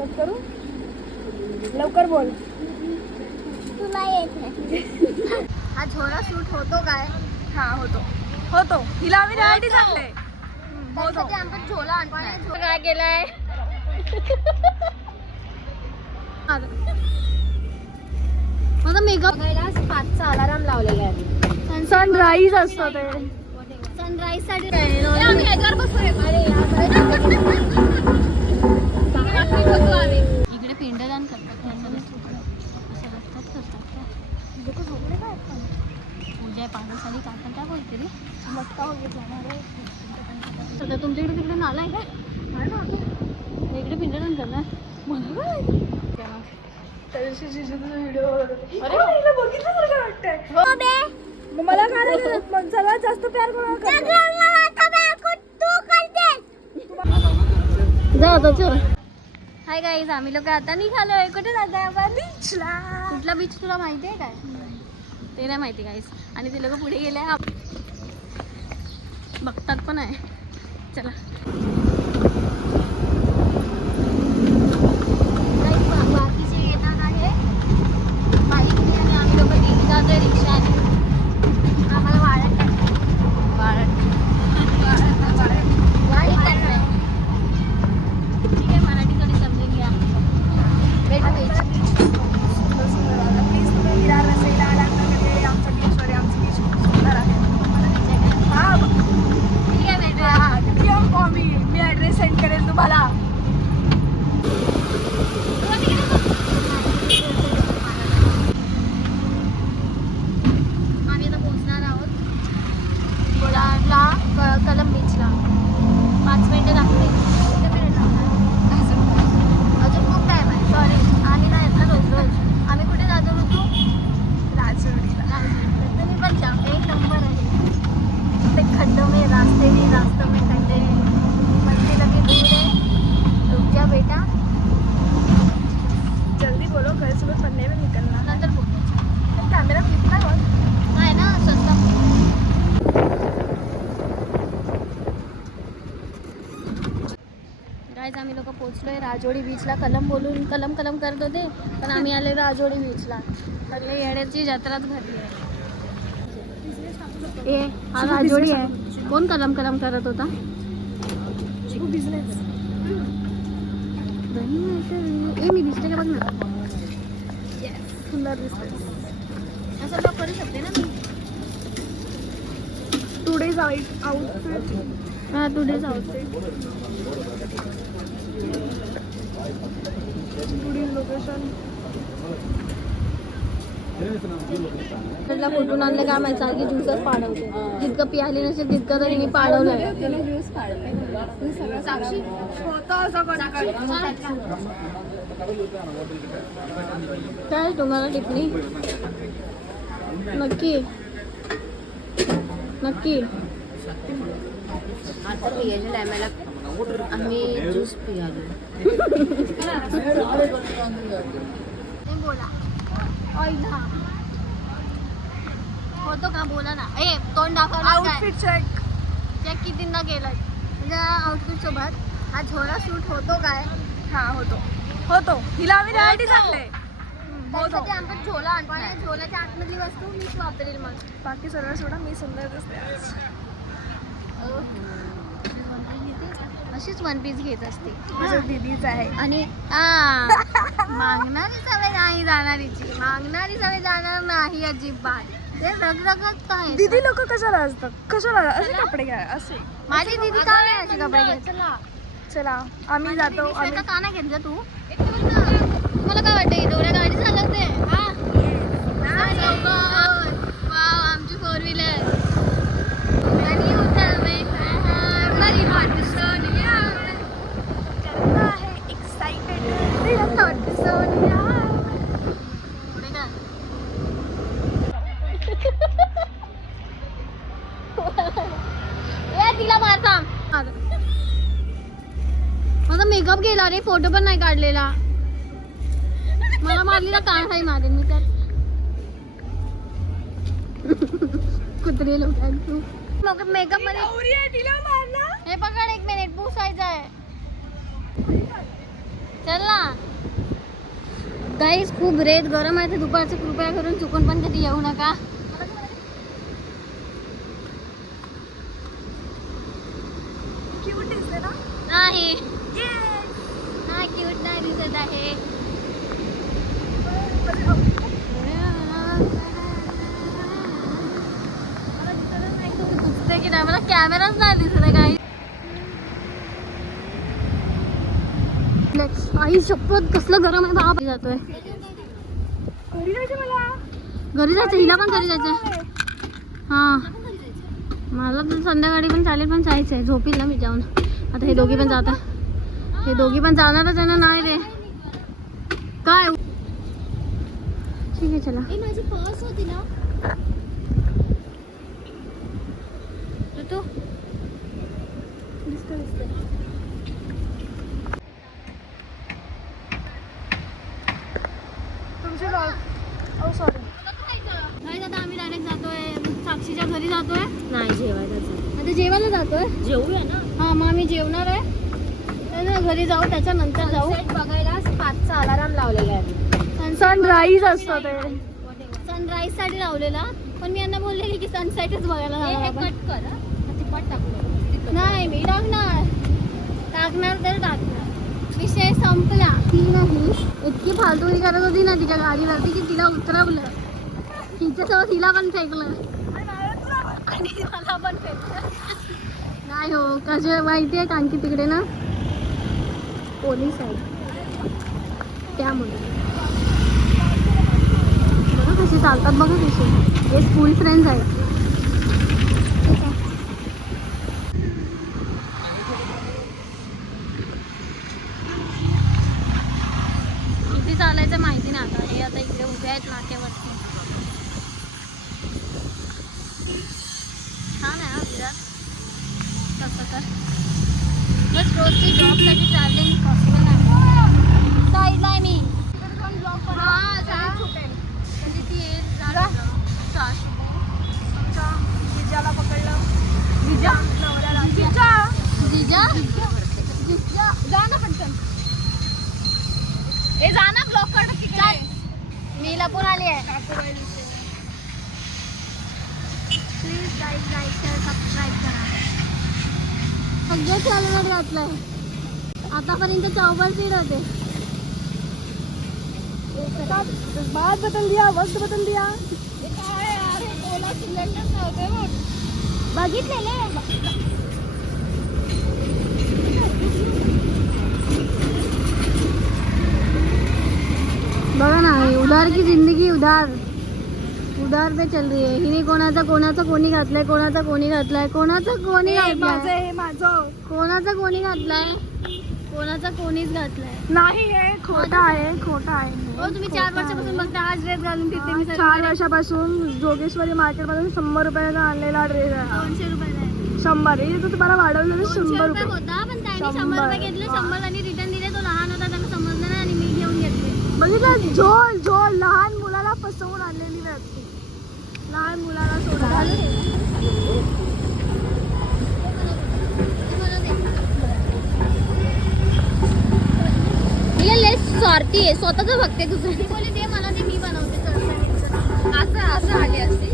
Cut करू लवकर बोल. तुला येत नाही. हा झोला सूट होतो काय? हा होतो होतो. हिला आम्ही रायटी सांगले. त्यासाठी आपण झोला आणतो. काय केलंय? माझा मेकअप 5चा अलार्म लावलेला आहे. सनराईज असतो ते. सनराईज साठी आम्ही ह्याच्यावर बसतोय. अरे इकडे पिंडदान करतात. पूजा 5 साली काका काय बोलते रे? तुमच्याकडे तिकडे नाला आहे का? इकडे पिंडदान करणार. त्या दिवशी जिजूचा व्हिडिओ. अरे हिला बघितल्यासारखं वाटतंय. मग मला काय लागत? मग सगळ्यात जास्त प्यार कोणाला करतो? जा आता चल. हाय गाईज, आम्ही लोक आता निघालोय. कुठे जाताय आपण? बीचला. कुठला बीच तुला माहिती आहे काय? ते नाही माहिती गाईज. आणि ते लोक पुढे गेले बघतात पण आहे. चला बाकीचे येणार आहे बाईकने आणि आम्ही लोक जातोय रिक्षाने. आम्हाला वाळत ठीक आहे. मराठी थोडी समजून घ्या. बेटा बीच प्लीज तुम्ही विरार रसेला आल्यानंतर आमच्या बीचवर आमचं बीच खूप सुंदर आहे. हा ठीक आहे भेटूया. मी ऍड्रेस सेंड करेल तुम्हाला. आम्ही आता पोहोचणार आहोत विरारला, कलम बीचला. 5 मिनिटं लागते. अजून खूप टाईम आहे. सॉरी, आम्ही नाही येत ना रोज रोज. आम्ही कुठे जातो होतो? राजवाडीला. तुम्ही पण जा. 1 नंबर आहे. ते खड्डों में रास्ते में खड्डे मंदिर लगे दूर है. रुक जा बेटा. जल्दी बोलो, घर सुबह पन्ने में निकलना. नंतर बोलायचं. कॅमेरा फ्लिप नाही होत. नाही ना स्वतः. गाईज आम्ही लोक पोहोचलोय राजवाडी बीचला. कलम करत होते पण आम्ही आले राजवाडी बीचला. पहिले येड्याची जत्राच भरली आहे. ए हा राजवाडी आहे. कोण कलम करत होता? बिझनेस. ए मी दिसते का बघ ना. सुंदर दिसते. असं ब्लॉग करू शकते ना मी. Today's outfit. हा टुडेज आउटफिट. Today's location. कुठून आणलं काय माहिती. सारखी ज्यूसच पाडवते. जितकं पियाली नसेल तितकं तरी मी पाडवलंय. साक्षी होता असं काय तुम्हाला टिप्पणी? नक्की आता पियाच्या टायमाला आम्ही ज्यूस पियालो. बोला होतो का? बोला ना. ए तोंड दाखवलं. आउटफिट चेक कितींदा केलं तुझ्या आउटफिट सोबत? हा झोला सूट होतो काय? हा होतो. हिला आम्ही रायटी सांगले. त्यासाठी आपण झोला आणतो. झोल्याच्या आतमधली वस्तू मीच वापरेल. मग बाकी सर्व सोडा. मी सुंदर दिसते आज. अशीच 1 पीस घेत असते. माझ्या दीदीच आहे. आणि मागणारी सवय नाही जाणारीची. मागणारी सवय जाणार नाही अजिबात. ते रगरगत काय. दीदी लोक कशाला असतात? कशाला असे कपडे घ्या असे? माझी दीदी का नाही असे कपडे घेत? चला आम्ही जातो. आम्ही का नाही घेतलं तू? तुम्हाला काय वाटतं एवढ्या गाडी चालवते? वाव आमची 4 व्हीलर. आणि तिला मारता. माझा मेकअप गेला रे. फोटो पण नाही काढलेला. मला मारली ना कान खाई मारेन मी तर. कुत्रे लोक मेकअप मध्ये. हे पकड 1 मिनिट पुसायचं आहे. चल ना. गाईस खूप रेत गरम आहे तर दुपारचं कृपया करून चुकून पण कधी येऊ नका. क्यूट दिसते ना. नाही हा क्यूट नाही दिसत आहे. की नाही मला कॅमेराच नाही दिसत आहे काही. आई शपथ कसलं गरम आहे बाप. जातोय घरी जायचं मला. घरी जायचं. हिला पण घरी जायचं. हा मला तर संध्याकाळी पण चालेल पण जायचं आहे. झोपील ना मी जाऊन. आता हे दोघी पण जातात. हे दोघी पण जाणारच आहे ना. नाही रे काय ठीक आहे चला. माझी पर्स होती ना. तू तुमचे ब्लॉग. ओ सॉरी. नाही आता आम्ही डायरेक्ट जातोय साक्षीच्या घरी जातोय. नाही जेवायला जाऊ. आता जेवायला जातोय. जेवूया ना. हा मग आम्ही जेवणार आहे. तर घरी जाऊ त्याच्यानंतर जाऊ. Sunset बघायला 5चा अलाराम लावलेला आहे. सनराईज असतो ते. सनराईज साठी लावलेला पण मी यांना बोललेली की सनसेटच बघायला हे जाणार आपण. कट कर. ती पट टाकलं. नाही मी टाकणार तर टाकणार. विषय संपला. ती नाही इतकी फालतूगिरी करत होती ना तिच्या गाडीवरती की तिला उतरवलं. तिच्यासोबत तिला पण फेकलं आणि मला पण फेकलं. नाही हो कसं माहिती आहे कारण की तिकडे ना पोलीस आहेत त्यामुळे. बघा कशी चालतात बघा कशी. हे स्कूल फ्रेंड्स आहेत. किती चालायचं माहिती नाही आता. हे आता इकडे उभे आहेत नाक्यावरती. छान आहे हा विरार. तसं तर बस रोजची जॉबसाठी ट्रॅव्हलिंग पॉसिबल आहे. साईडला आहे मी. हा चालेल सुटेल. म्हणजे ती येईल जिजाला पकडलं. जिजा नवऱ्याला. जिजा जा ना पटकन. ए जा ना ब्लॉक काढ तिकडे. मी लपून आली आहे. प्लीज लाईक शेअर सबस्क्राईब करा. सगळं चालणार घातलंय. आतापर्यंत 4 सीट होते. बात बदल दिया. वक्त बदल दिया. बघितलेले बघा ना. उधार की जिंदगी उधार पे चल रही है. हिने कोणाचा कोणी घातलाय. कोणाचा कोणी घातलाय. कोणाचं कोणी घातलाय. हे माझं कोणाचा कोणी घातलाय. कोणाचा कोणीच घातलाय. नाही. हे खोटं आहे. खोटं आहे. हो तुम्ही 4 वर्षापासून बघता हा ड्रेस घालून फिरते मी. 4 वर्षापासून जोगेश्वरी मार्केटमधून 100 रुपयाचा आणलेला ड्रेस आहे. 200 रुपयाला आहे. 100. हे तर तुम्हाला वाढवलं 200 100 रुपये रुपये. होता पण त्याने 100 रुपये घेतले. 100 आणि रिटर्न दिले. तो लहान होता त्यांना समजलं नाही आणि मी घेऊन घेतले. बघितलं. झोल लहान मुलाला फसवून आणलेली व्यक्ती. लहान मुलाला सोडायला. स्वार्थी आहे. स्वतःच बघते तुझं. ती बोलली दे मला ते मी बनवते. असं आली असते.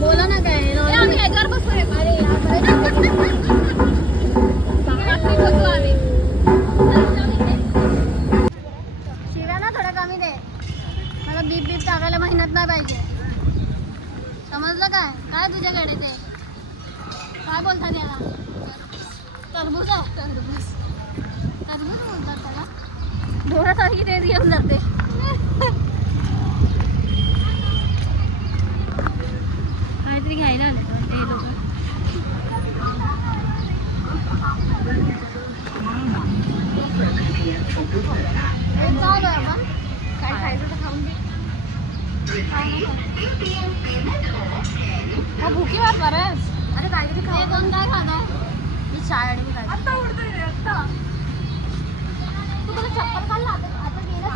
बोला ना काय. आम्ही ह्याच्यावर बसू रे. शिव्या ना थोडं कमी दे. मला बीप टाकायला मेहनत नाही पाहिजे. समजलं काय काय तुझ्याकडे ते काय बोलतात याला. टरबूज आहे. टरबूज बोलतात त्याला. ढोरासारखी रेत घेऊन जाते. काहीतरी घ्यायला आले ते लोक. चालू आहे आपण काय खायचं तर खाऊन घे. भुकी वाटणार आहेस. अरे काहीतरी खाऊ. कोण काय खाणार. मी चाय आणि मी काय आता उडतोय रे आता. तू तुला चप्पल काढला आता गेला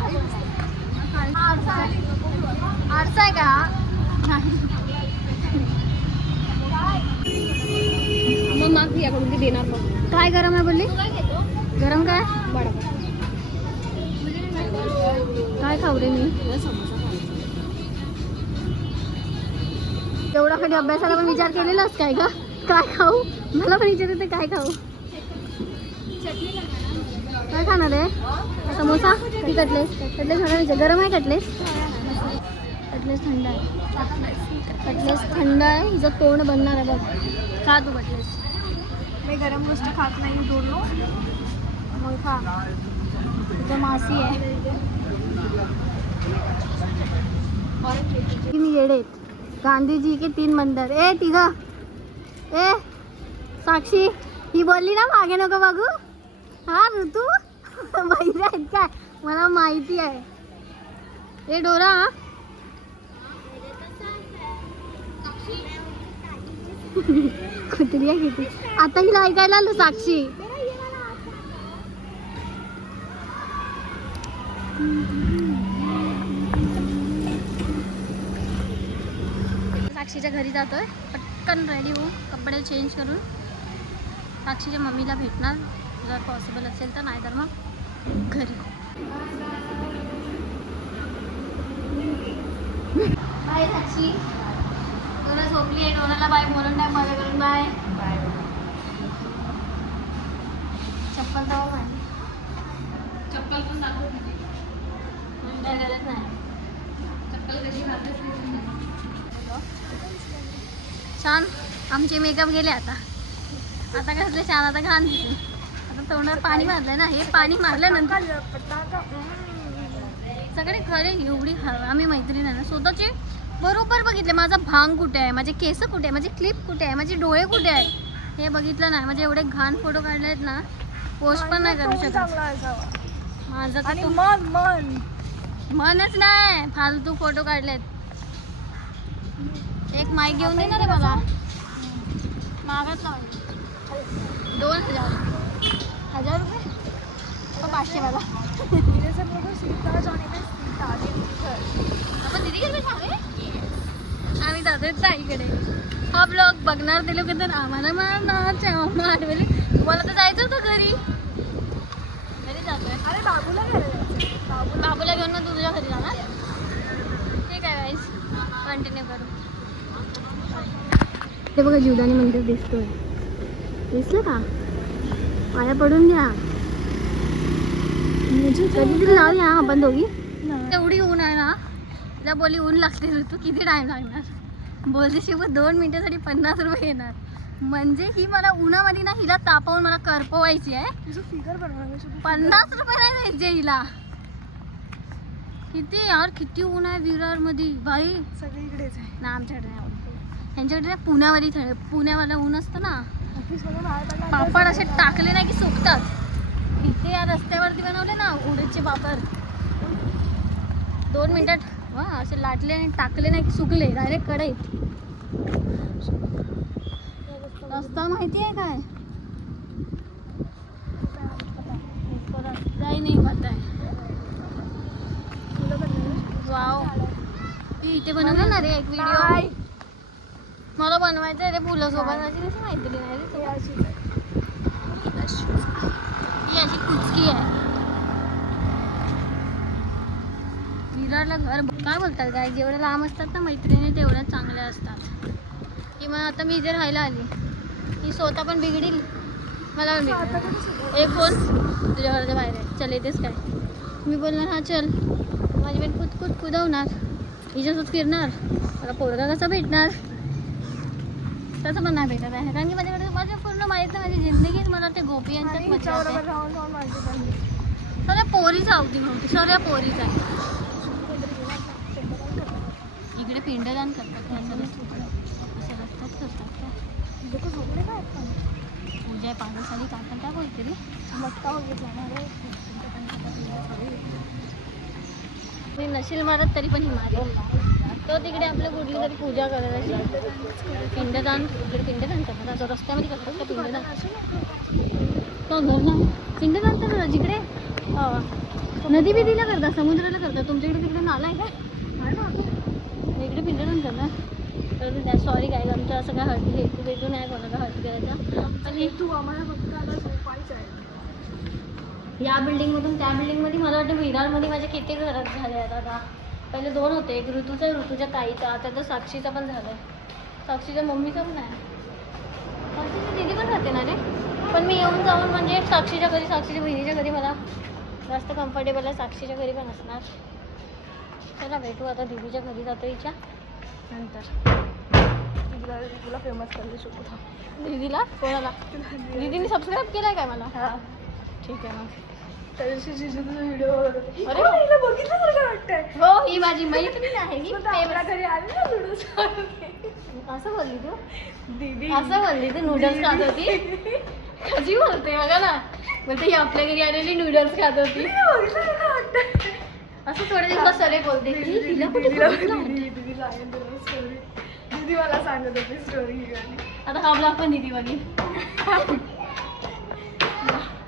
आरसा आहे का. मग माग याकडून ती देणार मग. काय गरम आहे बोलली. काय घेतो. गरम काय. वडापाव. काय खाऊ रे मी? एवढा कधी अभ्यासाला पण विचार केलेलाच काय का? काय खाऊ? मला पण विचार येते काय खाऊ? काय खाणार आहे? समोसा की कटलेस? कटलेस खाणार विचार. गरम आहे कटलेस? कटलेस थंड आहे. कटलेस थंड आहे. हिचं तोंड बनणार आहे बघ. खा तू कटलेस. मी गरम गोष्ट खात नाही दोनों. मग खा. तिचं मासी आहे. मी येडे. गांधीजी के 3 मंदिर. ए तिघा ए साक्षी ही बोलली ना मागे नको बघू. हा ऋतू माहिती आहेत काय? मला माहिती आहे. ए डोरा कुत्री आहे किती. आता हिला ऐकायला आलो साक्षी. साक्षीच्या घरी जातोय. पटकन रेडी होऊ कपडे चेंज करून साक्षीच्या मम्मीला भेटणार जर पॉसिबल असेल तर, नाही तर मग घरी. बाय साक्षी. डोरा झोपली आहे. डोराला बाय बोलून टाक माझ्याकडून. बाय. चप्पल जाऊ माझी. चप्पल पण दाखवत नाही. काय गरज नाही. चप्पल कशी घालतेस छान. आमचे मेकअप गेले आता. आता कसले छान. आता घाण दिसले. आता तोंडावर पाणी मारलंय ना. हे पाणी मारल्यानंतर सगळे खरे एवढी आम्ही मैत्रीण आहे ना स्वतःचे बरोबर बघितले. माझा भांग कुठे आहे, माझे केस कुठे आहे, माझी क्लिप कुठे आहे, माझे डोळे कुठे आहेत हे बघितलं नाही. म्हणजे एवढे घाण फोटो काढले आहेत ना, पोस्ट पण नाही करू शकत. माझं आणि मन मनच नाही. फालतू फोटो काढलेत. एक माईक घेऊन दे ना रे मला. मागत लावून 2000 रुपये 500 मला. आपण दिदी गेले सांगे आम्ही जातोय ताईकडे. हा ब्लॉग बघणार ते लोक तर आम्हाला मारवले. तुम्हाला तर जायचं होतं घरी. घरी जातोय. अरे बाबूला घेऊन मग तुझ्या घरी जाणार. ठीक आहे गाईस कंटिन्यू करू. ते बघा जीवदानी मंदिर दिसतोय. दिसलं का? पाया पडून घ्या. कधीतरी जाऊया आपण दोघी. तेवढी ऊन आहे ना. तिला बोली ऊन लागते ऋतू किती टाइम लागणार. बोलते शिव 2 मिनिटासाठी 50 रुपये घेणार. म्हणजे ही मला उन्हामध्ये ना हिला तापवून मला करपवायची आहे. तुझं फिगर बनवायचं 50 रुपये नाही द्यायचे हिला. किती यार किती ऊन आहे विरारमध्ये बाई. सगळीकडेच आहे ना आमच्याकडे नाही. त्यांच्याकडे पुण्यामध्ये पुण्यावाला ऊन असतं ना. पापड असे टाकले नाही की सुकतात. इथे या रस्त्यावरती बनवले ना उडीदचे पापड 2 मिनिटात वा असे लाटले आणि टाकले नाही की सुकले डायरेक्ट कढईत. रस्ता माहिती आहे काय? काही नाही पता आहे. वाव ती इथे बनवलं ना रे एक व्हिडिओ. मला बनवायचं आहे रे फुलासोबत. अशी कशी माहिती नाही रे. ही अशी कुचकी आहे. विरारला घर काय बोलतात काय जेवढ्या लांब असतात ना मैत्रिणी तेवढ्या चांगल्या असतात. किंवा आता मी इथे राहायला आली ही स्वतः पण बिघडील मला पण बिघडेल. एक फोन तुझ्या घराच्या बाहेर आहे चल येतेस काय. मी बोलणार हा चल. माझी बहीण कुदवणार. हिच्यासोबत फिरणार. मला पोरगा कसा भेटणार. तसं पण नाही भेटत आहे कारण की माझ्याकडे माझं पूर्ण माहीत नाही. माझी जिंदगीच मला ते गोपी यांच्यात मजा आहे. सगळ्या पोरीचा अवधी नव्हती. सगळ्या पोरीचा इकडे पिंडदान करतात. असं रस्त्यात करतात का पूजा आहे 5 साली काका काय बोलते रे. मी नशील मारत तरी पण ही मारेल. तो तिकडे आपलं कुठली तरी पूजा करत असेल. पिंडदान इकडे पिंडदान करतात. असं रस्त्यामध्ये करतात का पिंडदान. तो घर ना पिंडदान तर जिकडे नदी बिदीला करतात समुद्राला करतात. तुमच्याकडे तिकडे नाला आहे का? इकडे पिंडदान करतात. तर सॉरी काय आमचं असं काय हर्ट हेतू भेटू नाही कोणाला हर्ट करायचा. पण तू आम्हाला फक्त आता झोपायचं आहे. या बिल्डिंगमधून त्या बिल्डिंगमध्ये मला वाटतं विरारमध्ये माझे किती घरात झाले आहेत आता. पहिले 2 होते, एक ऋतूच्या ताईचा, आता तर साक्षीचा पण झालं आहे. साक्षीच्या मम्मीचा पण आहे. साक्षीची दीदी पण राहते ना रे. पण मी येऊन जाऊन म्हणजे साक्षीच्या घरी, साक्षीच्या बहिणीच्या घरी मला जास्त कम्फर्टेबल आहे. साक्षीच्या घरी पण असणार. चला भेटू आता. दीदीच्या घरी जातो हिच्या नंतर. तुला फेमस करते शकतो. दीदीला कोणाला? दीदीने सबस्क्राईब केलाय काय मला? हां ठीक आहे मग. त्या दिवशी जिजू तुझा व्हिडिओ अरे हिला बघितलं तर काय वाटतंय. हो, ही माझी मैत्रीण आहे. ही आपल्या घरी आली ना नूडल्स. असं बोलली तू? दीदी असं बोलली तू? नूडल्स खात होती? कशी बोलते बघा ना. बोलते ही आपल्या घरी आलेली नूडल्स खात होती. बघितलं तर काय वाटतंय. असं थोड्या दिवसात सरे बोलते की हिला कुठे बघितलं होतं? दीदी सांगेल तुला स्टोरी. दीदी मला सांगत होती स्टोरी ही गाणी. आता हा ब्लॉग पण दीदी बघी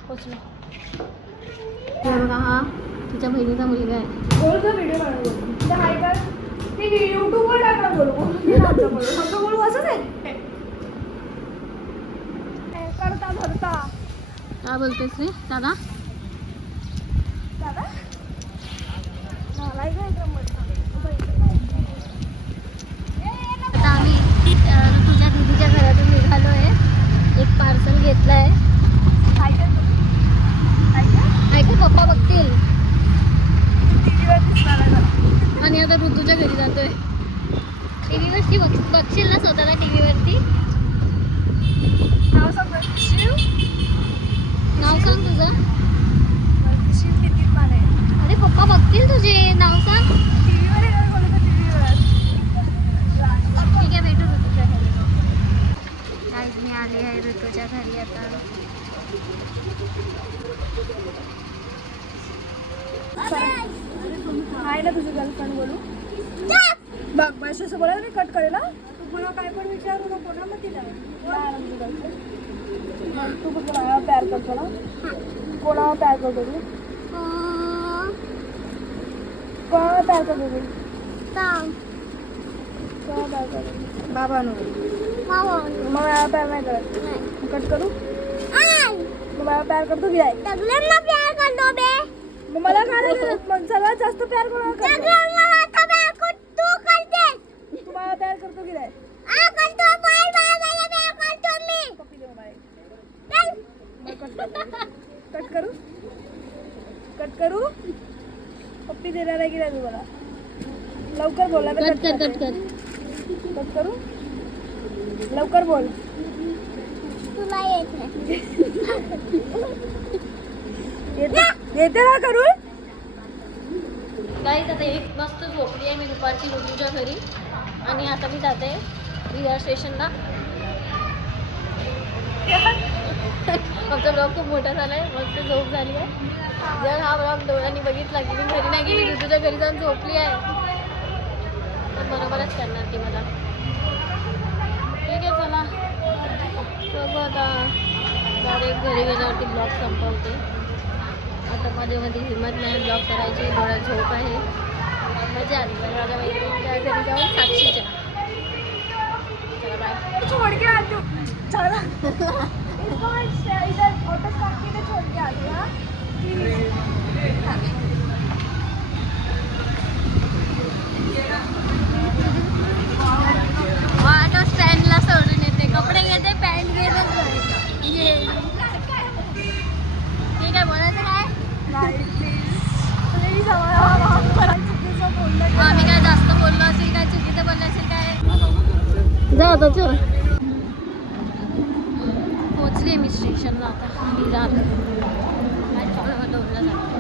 पोचलो. बघा हा तिच्या बहिणीचा मुलगा आहे. बोल का व्हिडिओ बनवतो तर हाय कर. ते यूट्यूबवर टाकणार बोलू असं बोलू असंच आहे. करता धरता काय बोलतेस रे दादा? दादा मला एकदम आता आम्ही ऋतूच्या दीदीच्या घरातून निघालो आहे. एक पार्सल घेतलं आहे. हाय कर ऐका पप्पा बघतील. टीव्हीवर दिसणार आहे. आणि आता ऋतूच्या घरी जातोय. टीव्हीवरती बघशील ना स्वतःला टीव्हीवरती. नाव सांग शिव. नाव सांग तुझं. शिव नितीन माने. अरे पप्पा बघतील तुझे. नाव सांग. टीव्हीवर येणार बोलतो टीव्हीवर. ठीक आहे भेटू ऋतूच्या घरी. आज मी आली आहे ऋतूच्या घरी आता. आहे ना तुझी गर्लफ्रेंड बोलू. बघ बस असं बोला नाही कट करेल. तू पुन्हा काय पण विचारू नको ना. मग तिला तुझी गर्लफ्रेंड. तू कोणाला प्यार करतो ना. कोणाला प्यार करतो तू. कोणाला प्यार करतो तू. कोणाला प्यार करतो. बाबा नो. मग मला प्यार नाही करत. कट करू. मग मला प्यार करतो की नाही. प्यार करतो बे. मग मला काय नाही करत. मग सर्वात जास्त प्यार कोणाला करतो. तू करते. तू मला प्यार करतो की नाही. पप्पी दे मला एक. कट करू. कट करू. पप्पी देणार आहे की नाही तू मला. लवकर बोला. कट कर. कट करू. लवकर बोल. तुला येत नाही. येते ना करून. गाईज आता एक मस्त झोपली आहे मी दुपारची ऋतूच्या घरी. आणि आता मी जाते विरार स्टेशनला. आमचा ब्लॉग खूप मोठा झाला आहे. मस्त झोप झाली आहे. जर हा ब्लॉग डोळ्यांनी बघितला की मी घरी नाही गेली, ऋतूच्या घरी जाऊन झोपली आहे, तर बरोबरच करणार ती मला. ठीक आहे चला बघू आता. डायरेक्ट घरी गेल्यावरती ब्लॉग संपवते. आता मध्ये मध्ये हिंमत नाही ब्लॉग करायची. डोळ्यात झोप आहे. मजा आली माझ्या मैत्रिणीच्या घरी जाऊन साक्षीच्या. चला बाय. छोड़ के आती हूँ. चला. इसको मैं इधर ऑटो स्टॉप के लिए छोड़ के आती हूँ. ऑटो स्टँडला सोडून येते. कपडे घेते, पॅन्ट घेते. ये ठीक आहे. बोलायचं काय? आम्ही काय जास्त बोललो असेल, काय चुकीचं बोललं असेल काय. जा आता चल. पोचली मी स्टेशनला आता. विरार डोरला जाते.